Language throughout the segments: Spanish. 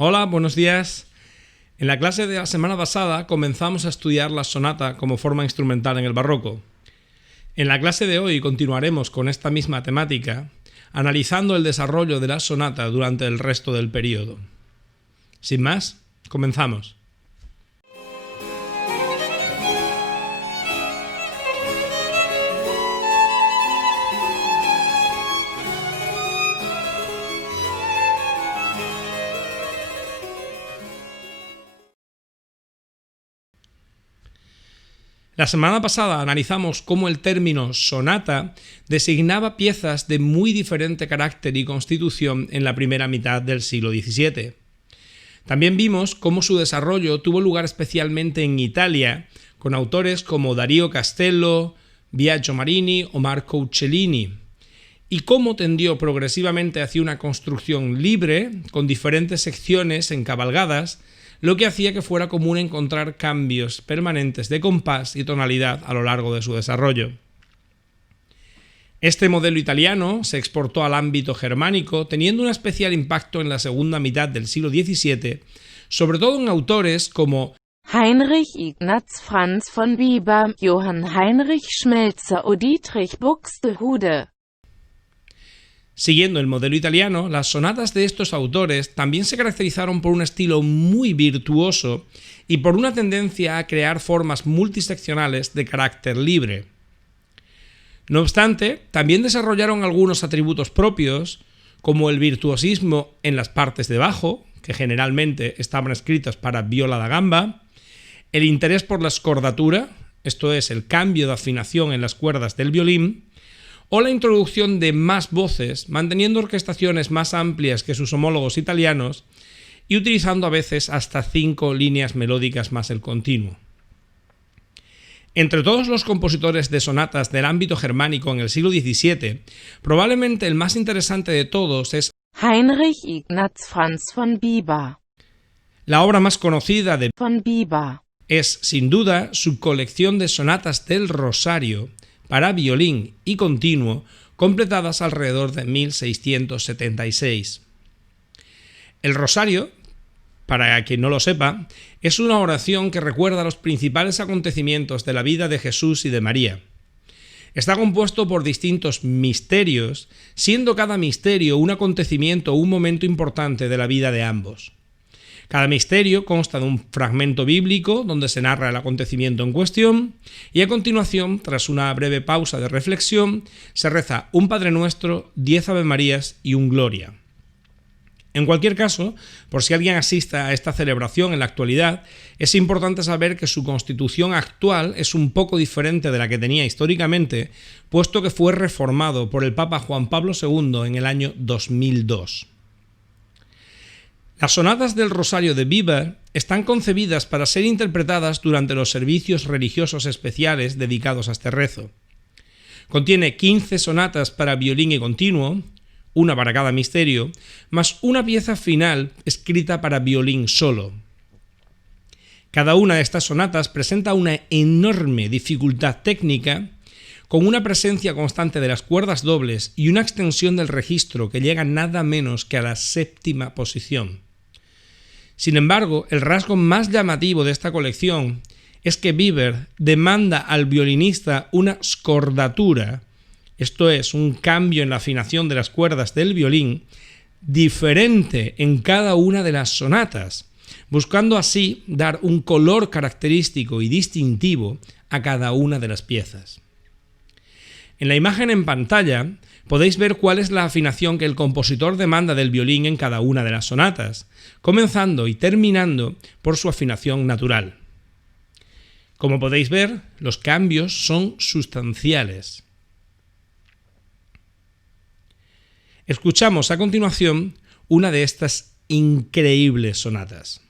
Hola, buenos días. En la clase de la semana pasada comenzamos a estudiar la sonata como forma instrumental en el barroco. En la clase de hoy continuaremos con esta misma temática, analizando el desarrollo de la sonata durante el resto del período. Sin más, comenzamos. La semana pasada analizamos cómo el término sonata designaba piezas de muy diferente carácter y constitución en la primera mitad del siglo XVII. También vimos cómo su desarrollo tuvo lugar especialmente en Italia, con autores como Dario Castello, Biagio Marini o Marco Uccellini, y cómo tendió progresivamente hacia una construcción libre, con diferentes secciones encabalgadas, lo que hacía que fuera común encontrar cambios permanentes de compás y tonalidad a lo largo de su desarrollo. Este modelo italiano se exportó al ámbito germánico, teniendo un especial impacto en la segunda mitad del siglo XVII, sobre todo en autores como Heinrich Ignaz Franz von Bieber, Johann Heinrich Schmelzer o Dietrich Buxtehude. Siguiendo el modelo italiano, las sonatas de estos autores también se caracterizaron por un estilo muy virtuoso y por una tendencia a crear formas multiseccionales de carácter libre. No obstante, también desarrollaron algunos atributos propios, como el virtuosismo en las partes de bajo, que generalmente estaban escritas para viola da gamba, el interés por la scordatura, esto es, el cambio de afinación en las cuerdas del violín, o la introducción de más voces, manteniendo orquestaciones más amplias que sus homólogos italianos y utilizando a veces hasta 5 líneas melódicas más el continuo. Entre todos los compositores de sonatas del ámbito germánico en el siglo XVII, probablemente el más interesante de todos es Heinrich Ignaz Franz von Bieber. La obra más conocida de von Bieber es, sin duda, su colección de sonatas del Rosario, para violín y continuo, completadas alrededor de 1676. El Rosario, para quien no lo sepa, es una oración que recuerda los principales acontecimientos de la vida de Jesús y de María. Está compuesto por distintos misterios, siendo cada misterio un acontecimiento o un momento importante de la vida de ambos. Cada misterio consta de un fragmento bíblico donde se narra el acontecimiento en cuestión y a continuación, tras una breve pausa de reflexión, se reza un Padre Nuestro, 10 Ave Marías y un Gloria. En cualquier caso, por si alguien asista a esta celebración en la actualidad, es importante saber que su constitución actual es un poco diferente de la que tenía históricamente, puesto que fue reformado por el Papa Juan Pablo II en el año 2002. Las sonatas del Rosario de Bieber están concebidas para ser interpretadas durante los servicios religiosos especiales dedicados a este rezo. Contiene 15 sonatas para violín y continuo, una para cada misterio, más una pieza final escrita para violín solo. Cada una de estas sonatas presenta una enorme dificultad técnica, con una presencia constante de las cuerdas dobles y una extensión del registro que llega nada menos que a la 7ª posición. Sin embargo, el rasgo más llamativo de esta colección es que Bieber demanda al violinista una scordatura, esto es, un cambio en la afinación de las cuerdas del violín, diferente en cada una de las sonatas, buscando así dar un color característico y distintivo a cada una de las piezas. En la imagen en pantalla podéis ver cuál es la afinación que el compositor demanda del violín en cada una de las sonatas, comenzando y terminando por su afinación natural. Como podéis ver, los cambios son sustanciales. Escuchamos a continuación una de estas increíbles sonatas.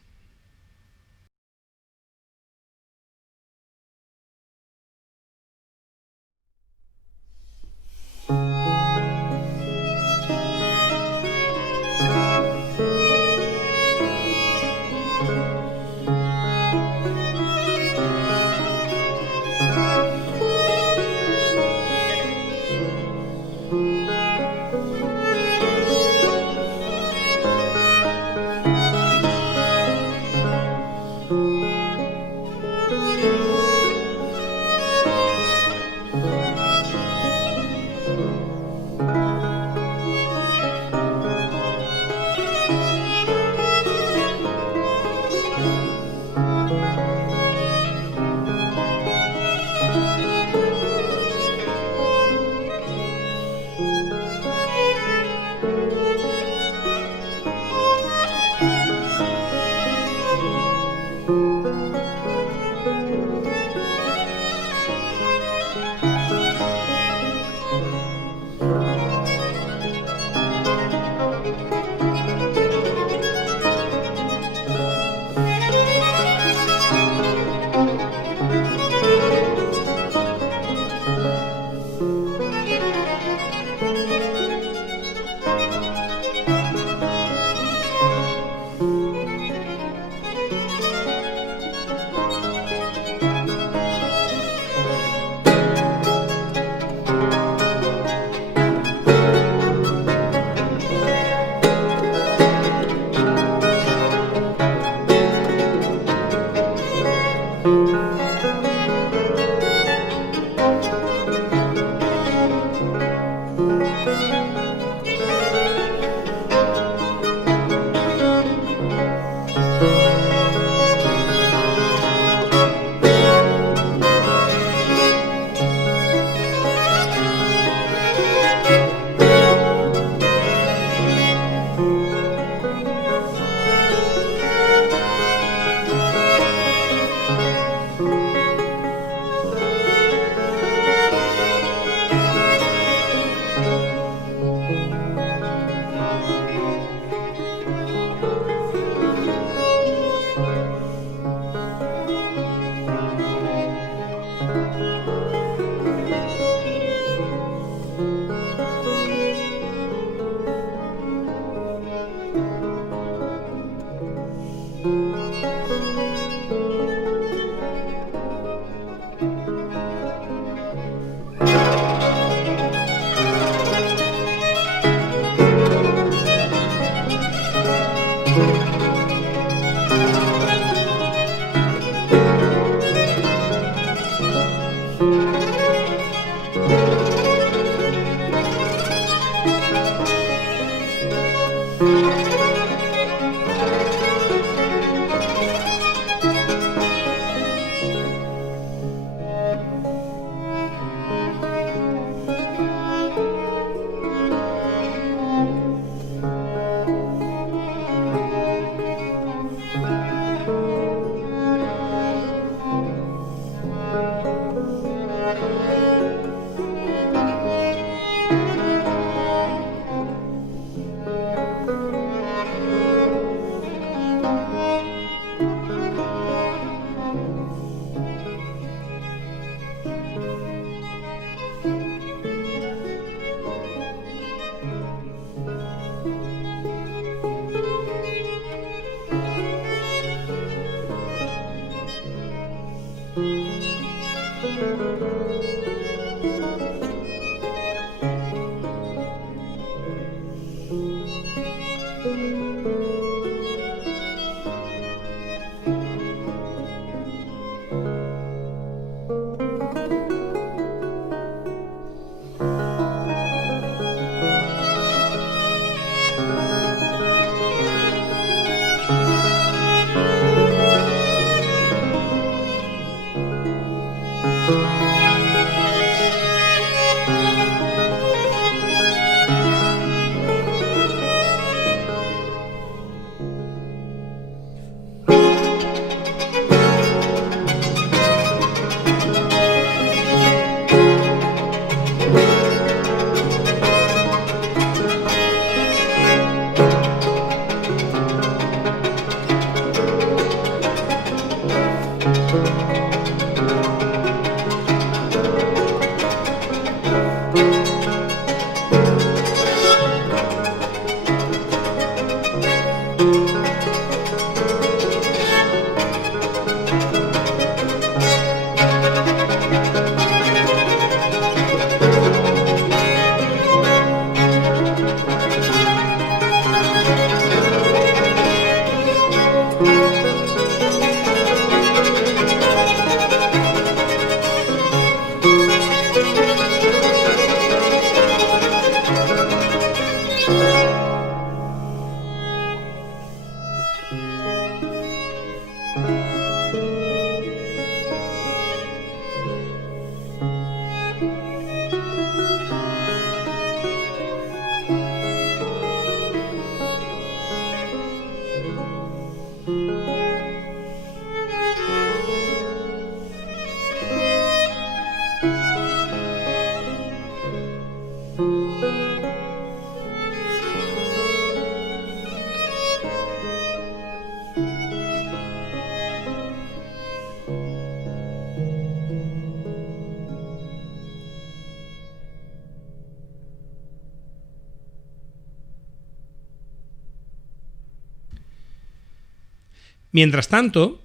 Mientras tanto,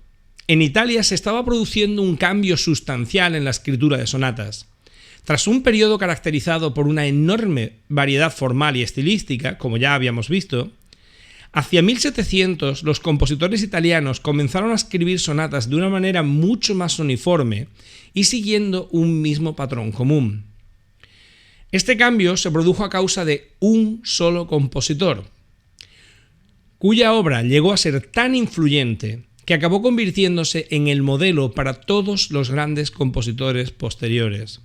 en Italia se estaba produciendo un cambio sustancial en la escritura de sonatas. Tras un periodo caracterizado por una enorme variedad formal y estilística, como ya habíamos visto, hacia 1700 los compositores italianos comenzaron a escribir sonatas de una manera mucho más uniforme y siguiendo un mismo patrón común. Este cambio se produjo a causa de un solo compositor, cuya obra llegó a ser tan influyente que acabó convirtiéndose en el modelo para todos los grandes compositores posteriores.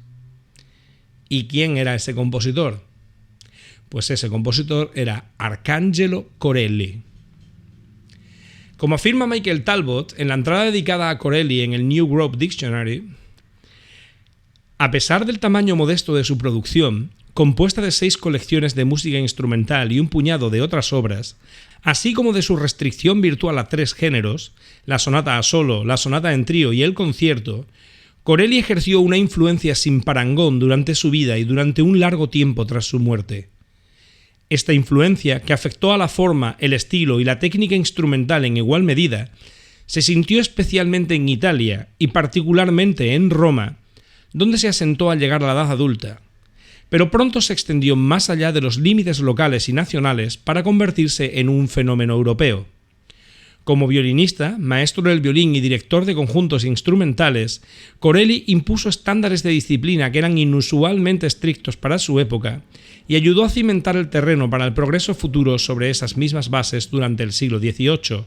¿Y quién era ese compositor? Pues ese compositor era Arcangelo Corelli. Como afirma Michael Talbot en la entrada dedicada a Corelli en el New Grove Dictionary, a pesar del tamaño modesto de su producción, compuesta de 6 colecciones de música instrumental y un puñado de otras obras, así como de su restricción virtual a 3 géneros, la sonata a solo, la sonata en trío y el concierto, Corelli ejerció una influencia sin parangón durante su vida y durante un largo tiempo tras su muerte. Esta influencia, que afectó a la forma, el estilo y la técnica instrumental en igual medida, se sintió especialmente en Italia y particularmente en Roma, donde se asentó al llegar a la edad adulta, pero pronto se extendió más allá de los límites locales y nacionales para convertirse en un fenómeno europeo. Como violinista, maestro del violín y director de conjuntos instrumentales, Corelli impuso estándares de disciplina que eran inusualmente estrictos para su época y ayudó a cimentar el terreno para el progreso futuro sobre esas mismas bases durante el siglo XVIII.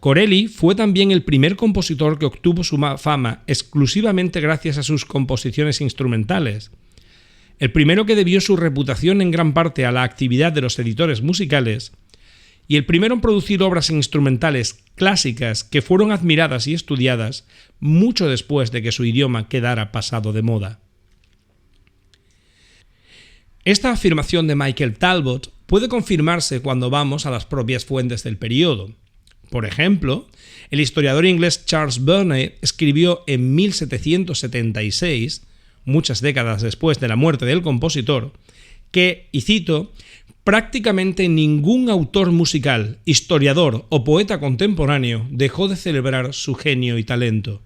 Corelli fue también el primer compositor que obtuvo su fama exclusivamente gracias a sus composiciones instrumentales. El primero que debió su reputación en gran parte a la actividad de los editores musicales, y el primero en producir obras instrumentales clásicas que fueron admiradas y estudiadas mucho después de que su idioma quedara pasado de moda. Esta afirmación de Michael Talbot puede confirmarse cuando vamos a las propias fuentes del periodo. Por ejemplo, el historiador inglés Charles Burney escribió en 1776, muchas décadas después de la muerte del compositor, que, y cito, prácticamente ningún autor musical, historiador o poeta contemporáneo dejó de celebrar su genio y talento.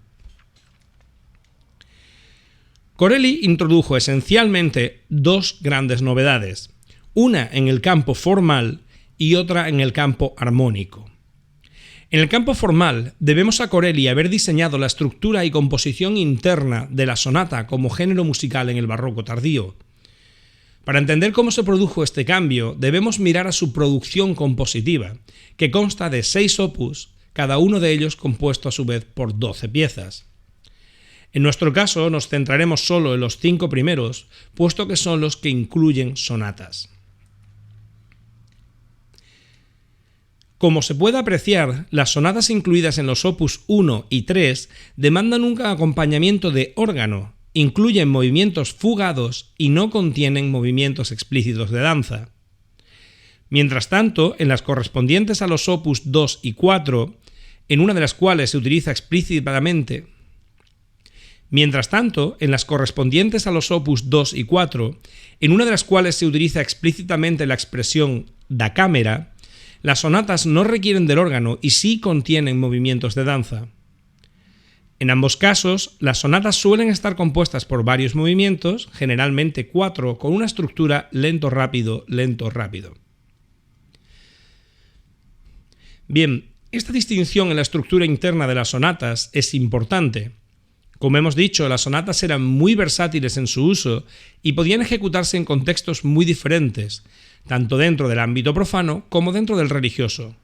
Corelli introdujo esencialmente dos grandes novedades, una en el campo formal y otra en el campo armónico. En el campo formal, debemos a Corelli haber diseñado la estructura y composición interna de la sonata como género musical en el barroco tardío. Para entender cómo se produjo este cambio, debemos mirar a su producción compositiva, que consta de 6 opus, cada uno de ellos compuesto a su vez por 12 piezas. En nuestro caso nos centraremos solo en los 5 primeros, puesto que son los que incluyen sonatas. Como se puede apreciar, las sonatas incluidas en los opus 1 y 3 demandan un acompañamiento de órgano, incluyen movimientos fugados y no contienen movimientos explícitos de danza. Mientras tanto, en las correspondientes a los opus 2 y 4, en una de las cuales se utiliza explícitamente la expresión da camera, las sonatas no requieren del órgano y sí contienen movimientos de danza. En ambos casos, las sonatas suelen estar compuestas por varios movimientos, generalmente 4, con una estructura lento-rápido, lento-rápido. Bien, esta distinción en la estructura interna de las sonatas es importante. Como hemos dicho, las sonatas eran muy versátiles en su uso y podían ejecutarse en contextos muy diferentes, tanto dentro del ámbito profano como dentro del religioso.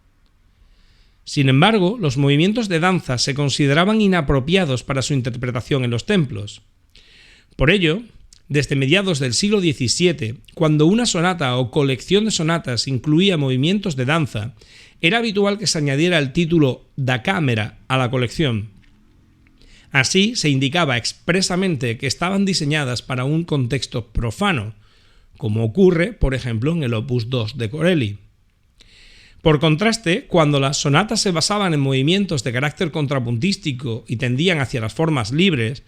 Sin embargo, los movimientos de danza se consideraban inapropiados para su interpretación en los templos. Por ello, desde mediados del siglo XVII, cuando una sonata o colección de sonatas incluía movimientos de danza, era habitual que se añadiera el título da camera a la colección. Así se indicaba expresamente que estaban diseñadas para un contexto profano, como ocurre, por ejemplo, en el Opus 2 de Corelli. Por contraste, cuando las sonatas se basaban en movimientos de carácter contrapuntístico y tendían hacia las formas libres,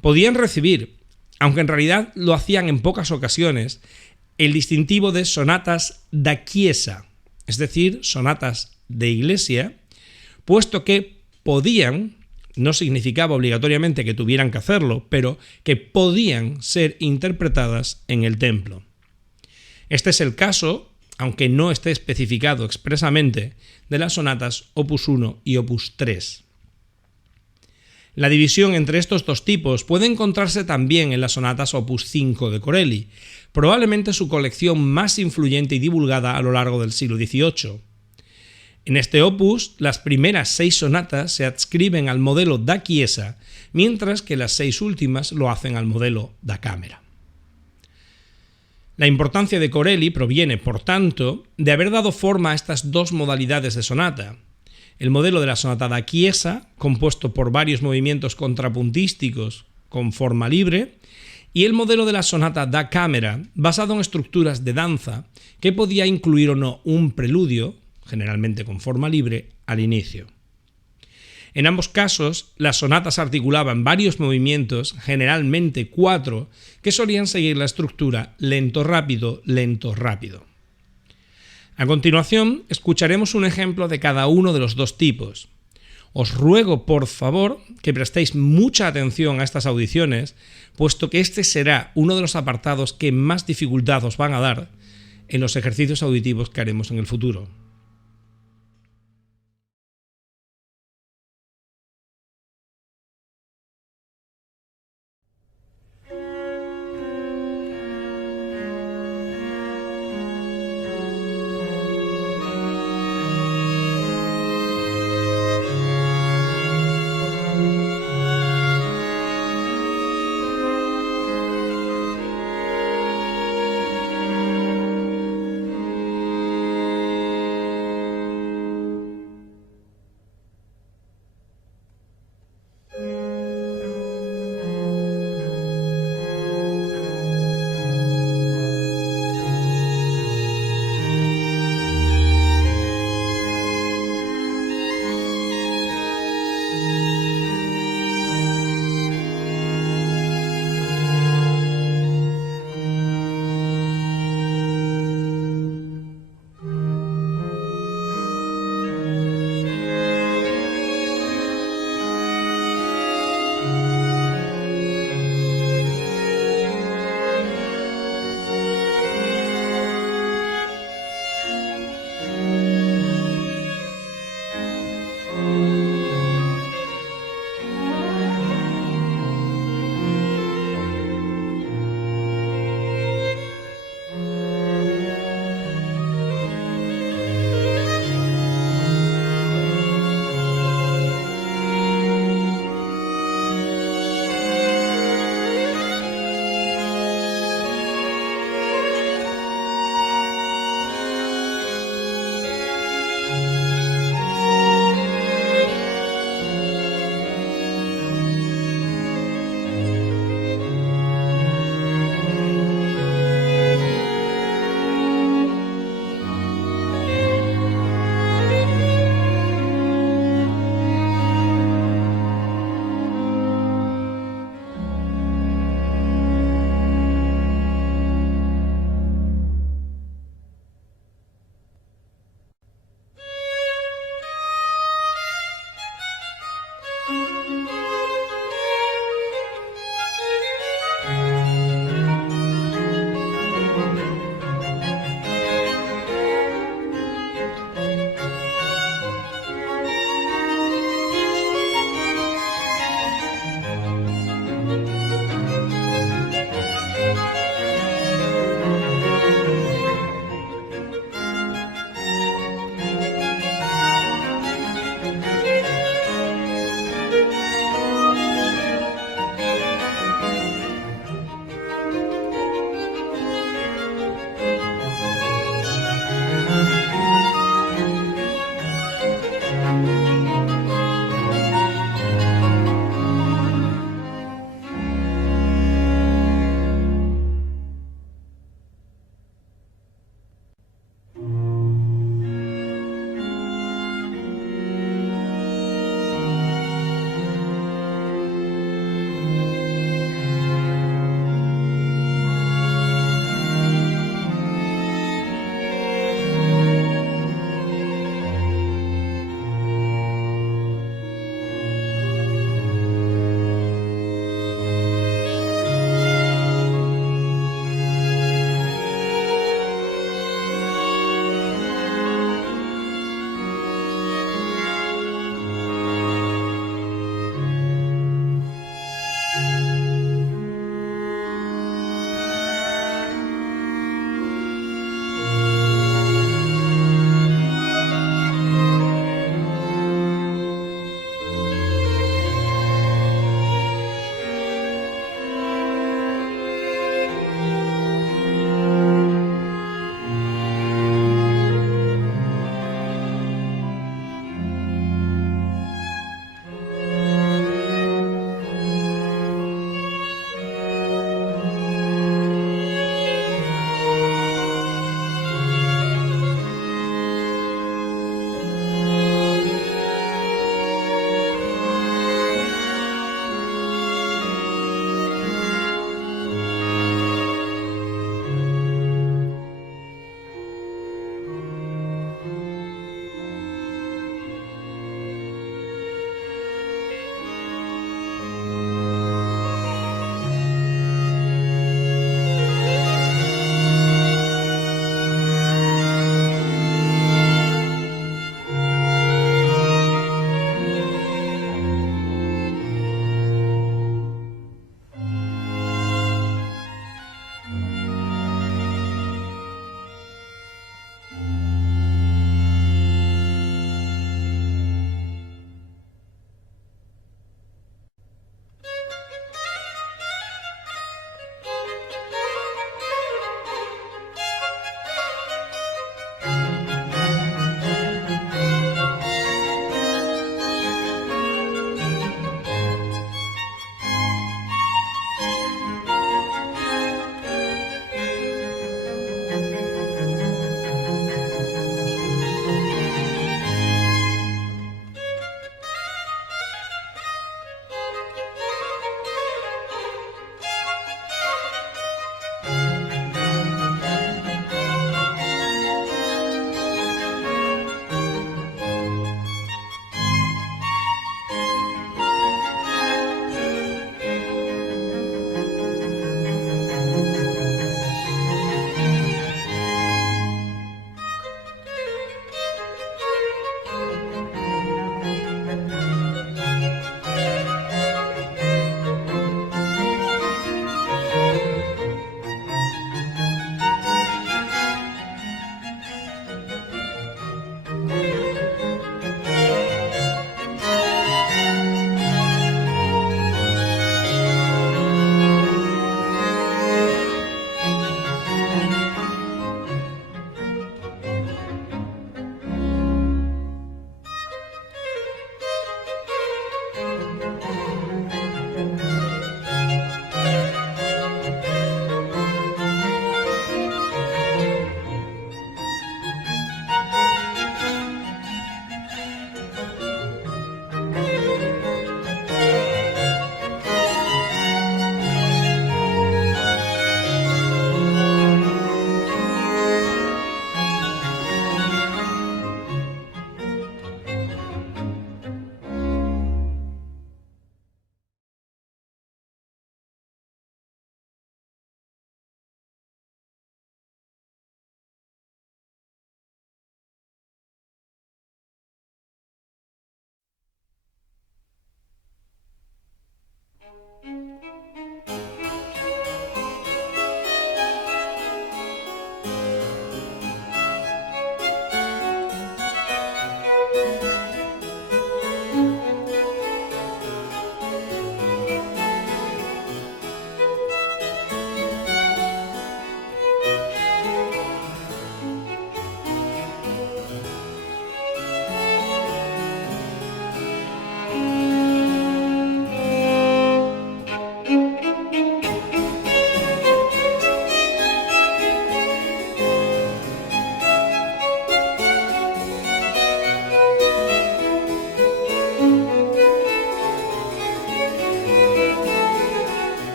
podían recibir, aunque en realidad lo hacían en pocas ocasiones, el distintivo de sonatas da chiesa, es decir, sonatas de iglesia, puesto que podían, no significaba obligatoriamente que tuvieran que hacerlo, pero que podían ser interpretadas en el templo. Este es el caso, aunque no esté especificado expresamente, de las sonatas Opus 1 y Opus 3. La división entre estos dos tipos puede encontrarse también en las sonatas Opus 5 de Corelli, probablemente su colección más influyente y divulgada a lo largo del siglo XVIII. En este opus, las primeras 6 sonatas se adscriben al modelo da chiesa, mientras que las 6 últimas lo hacen al modelo da camera. La importancia de Corelli proviene, por tanto, de haber dado forma a estas dos modalidades de sonata. El modelo de la sonata da chiesa, compuesto por varios movimientos contrapuntísticos con forma libre, y el modelo de la sonata da camera, basado en estructuras de danza, que podía incluir o no un preludio, generalmente con forma libre, al inicio. En ambos casos, las sonatas articulaban varios movimientos, generalmente 4, que solían seguir la estructura lento-rápido, lento-rápido. A continuación, escucharemos un ejemplo de cada uno de los dos tipos. Os ruego, por favor, que prestéis mucha atención a estas audiciones, puesto que este será uno de los apartados que más dificultad os van a dar en los ejercicios auditivos que haremos en el futuro.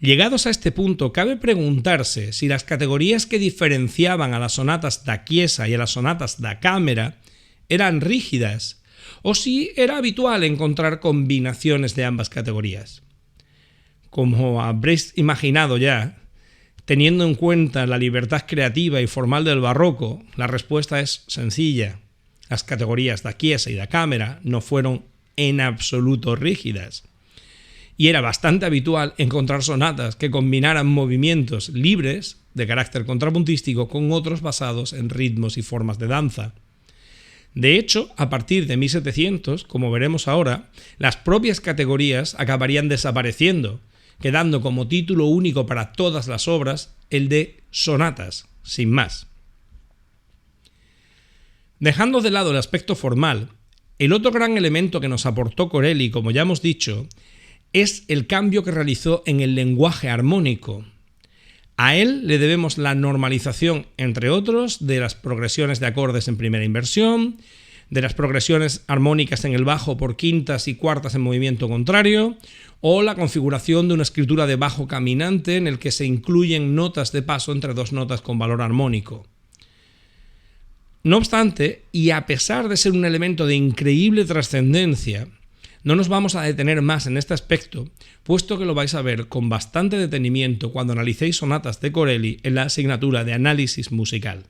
Llegados a este punto, cabe preguntarse si las categorías que diferenciaban a las sonatas da Chiesa y a las sonatas da Camera eran rígidas, o si era habitual encontrar combinaciones de ambas categorías. Como habréis imaginado ya, teniendo en cuenta la libertad creativa y formal del barroco, la respuesta es sencilla. Las categorías da Chiesa y da Camera no fueron en absoluto rígidas. Y era bastante habitual encontrar sonatas que combinaran movimientos libres de carácter contrapuntístico con otros basados en ritmos y formas de danza. De hecho, a partir de 1700, como veremos ahora, las propias categorías acabarían desapareciendo, quedando como título único para todas las obras el de sonatas, sin más. Dejando de lado el aspecto formal, el otro gran elemento que nos aportó Corelli, como ya hemos dicho, es el cambio que realizó en el lenguaje armónico. A él le debemos la normalización, entre otros, de las progresiones de acordes en primera inversión, de las progresiones armónicas en el bajo por quintas y cuartas en movimiento contrario, o la configuración de una escritura de bajo caminante en el que se incluyen notas de paso entre dos notas con valor armónico. No obstante, y a pesar de ser un elemento de increíble trascendencia, no nos vamos a detener más en este aspecto, puesto que lo vais a ver con bastante detenimiento cuando analicéis sonatas de Corelli en la asignatura de análisis musical.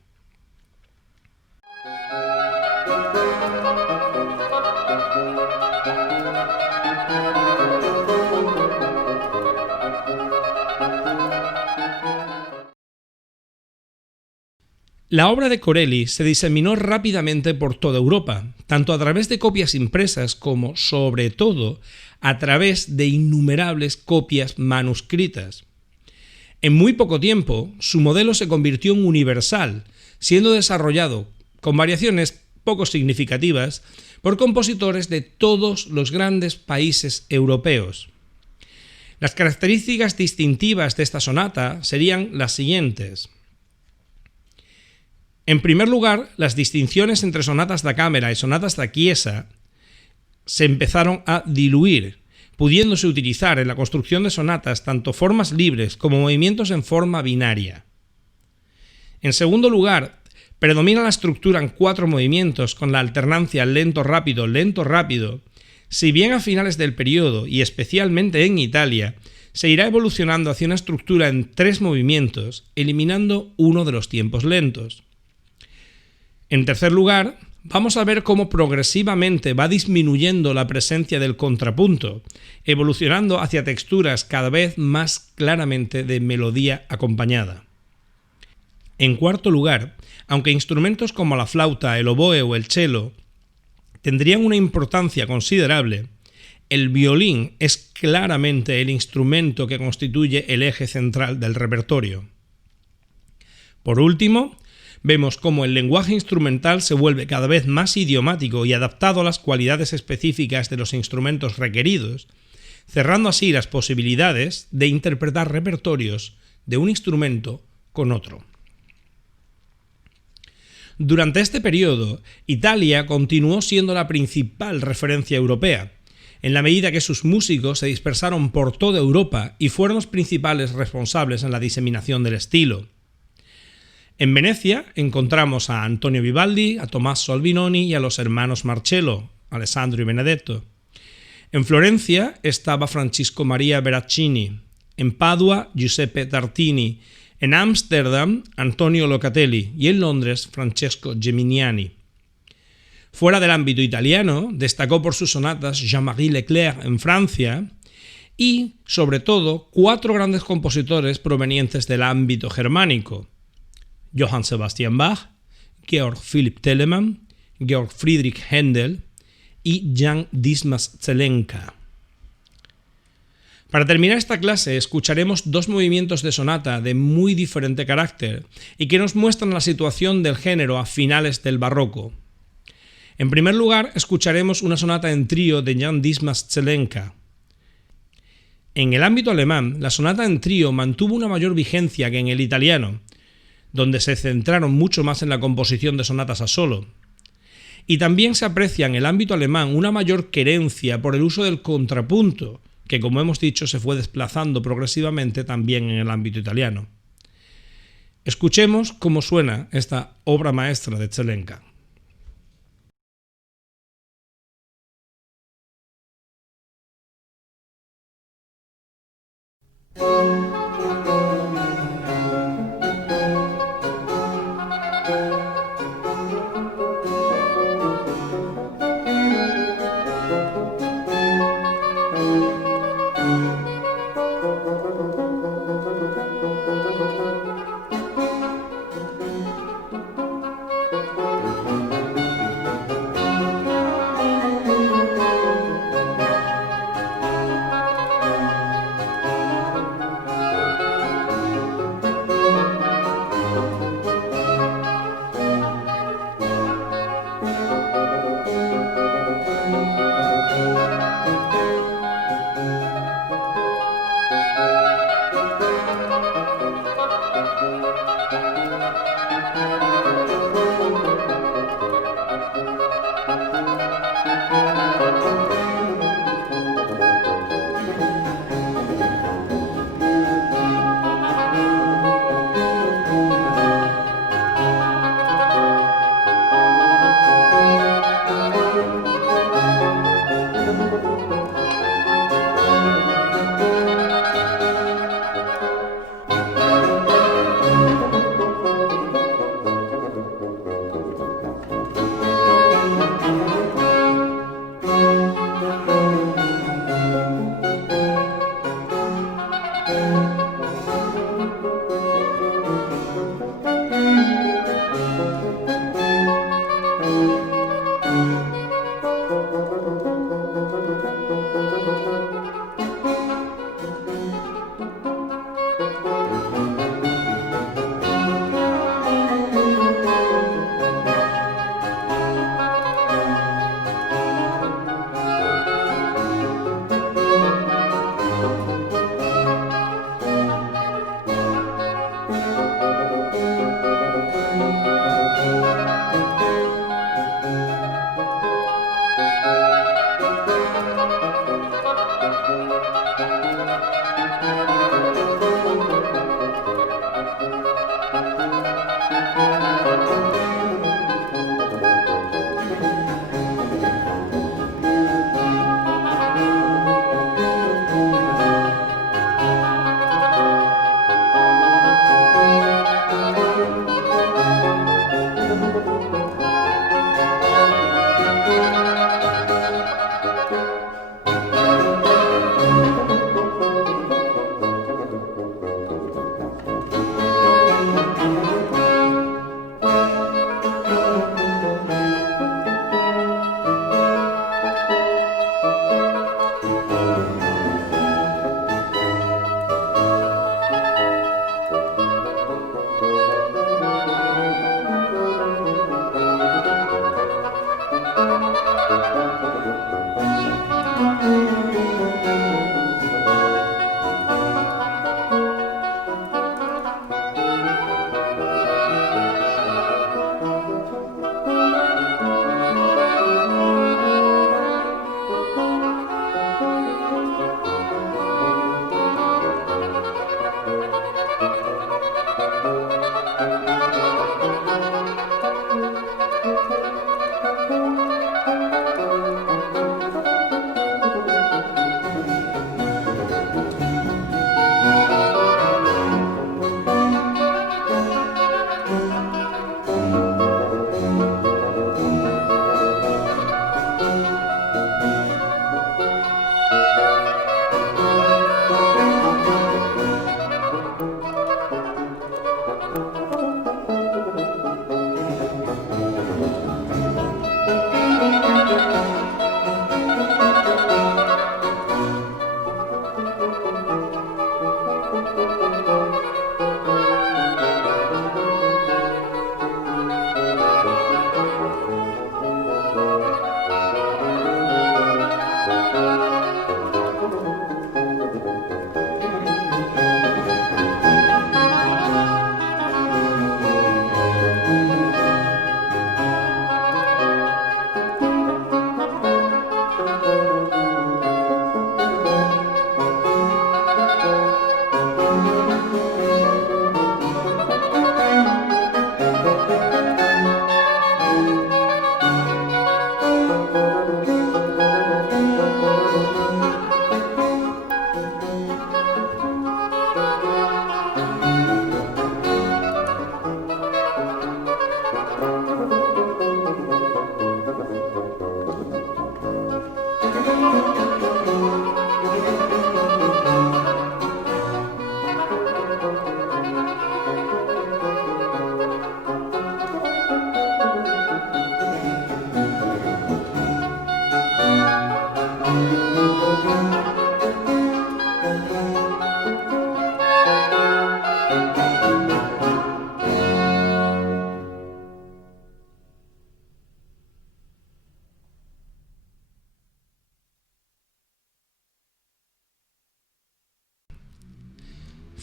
La obra de Corelli se diseminó rápidamente por toda Europa, tanto a través de copias impresas como, sobre todo, a través de innumerables copias manuscritas. En muy poco tiempo, su modelo se convirtió en universal, siendo desarrollado, con variaciones poco significativas, por compositores de todos los grandes países europeos. Las características distintivas de esta sonata serían las siguientes. En primer lugar, las distinciones entre sonatas da Camera y sonatas da Chiesa se empezaron a diluir, pudiéndose utilizar en la construcción de sonatas tanto formas libres como movimientos en forma binaria. En segundo lugar, predomina la estructura en 4 movimientos con la alternancia lento-rápido, si bien a finales del periodo, y especialmente en Italia, se irá evolucionando hacia una estructura en 3 movimientos, eliminando uno de los tiempos lentos. En tercer lugar, vamos a ver cómo progresivamente va disminuyendo la presencia del contrapunto, evolucionando hacia texturas cada vez más claramente de melodía acompañada. En cuarto lugar, aunque instrumentos como la flauta, el oboe o el cello tendrían una importancia considerable, el violín es claramente el instrumento que constituye el eje central del repertorio. Por último, vemos cómo el lenguaje instrumental se vuelve cada vez más idiomático y adaptado a las cualidades específicas de los instrumentos requeridos, cerrando así las posibilidades de interpretar repertorios de un instrumento con otro. Durante este periodo, Italia continuó siendo la principal referencia europea, en la medida que sus músicos se dispersaron por toda Europa y fueron los principales responsables en la diseminación del estilo. En Venecia encontramos a Antonio Vivaldi, a Tommaso Albinoni y a los hermanos Marcello, Alessandro y Benedetto. En Florencia estaba Francisco Maria Veracini, en Padua Giuseppe Tartini, en Ámsterdam Antonio Locatelli y en Londres Francesco Geminiani. Fuera del ámbito italiano, destacó por sus sonatas Jean-Marie Leclerc en Francia y, sobre todo, 4 grandes compositores provenientes del ámbito germánico: Johann Sebastian Bach, Georg Philipp Telemann, Georg Friedrich Händel y Jan Dismas Zelenka. Para terminar esta clase escucharemos 2 movimientos de sonata de muy diferente carácter y que nos muestran la situación del género a finales del barroco. En primer lugar, escucharemos una sonata en trío de Jan Dismas Zelenka. En el ámbito alemán, la sonata en trío mantuvo una mayor vigencia que en el italiano, donde se centraron mucho más en la composición de sonatas a solo. Y también se aprecia en el ámbito alemán una mayor querencia por el uso del contrapunto, que como hemos dicho se fue desplazando progresivamente también en el ámbito italiano. Escuchemos cómo suena esta obra maestra de Zelenka.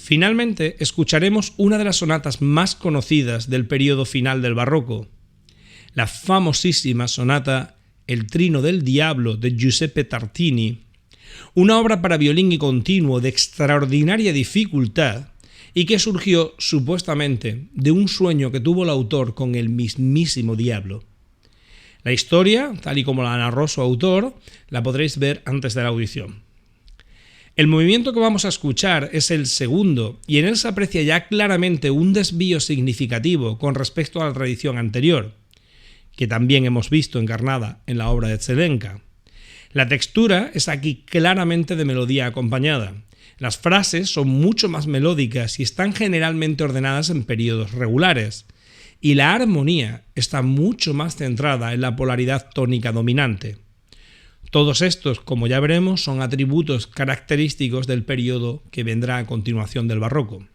Finalmente, escucharemos una de las sonatas más conocidas del periodo final del barroco, la famosísima sonata El Trino del Diablo de Giuseppe Tartini, una obra para violín y continuo de extraordinaria dificultad y que surgió supuestamente de un sueño que tuvo el autor con el mismísimo diablo. La historia, tal y como la narró su autor, la podréis ver antes de la audición. El movimiento que vamos a escuchar es el segundo y en él se aprecia ya claramente un desvío significativo con respecto a la tradición anterior, que también hemos visto encarnada en la obra de Zelenka. La textura es aquí claramente de melodía acompañada. Las frases son mucho más melódicas y están generalmente ordenadas en periodos regulares, y la armonía está mucho más centrada en la polaridad tónica dominante. Todos estos, como ya veremos, son atributos característicos del periodo que vendrá a continuación del barroco.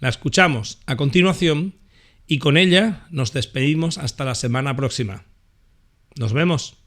La escuchamos a continuación y con ella nos despedimos hasta la semana próxima. ¡Nos vemos!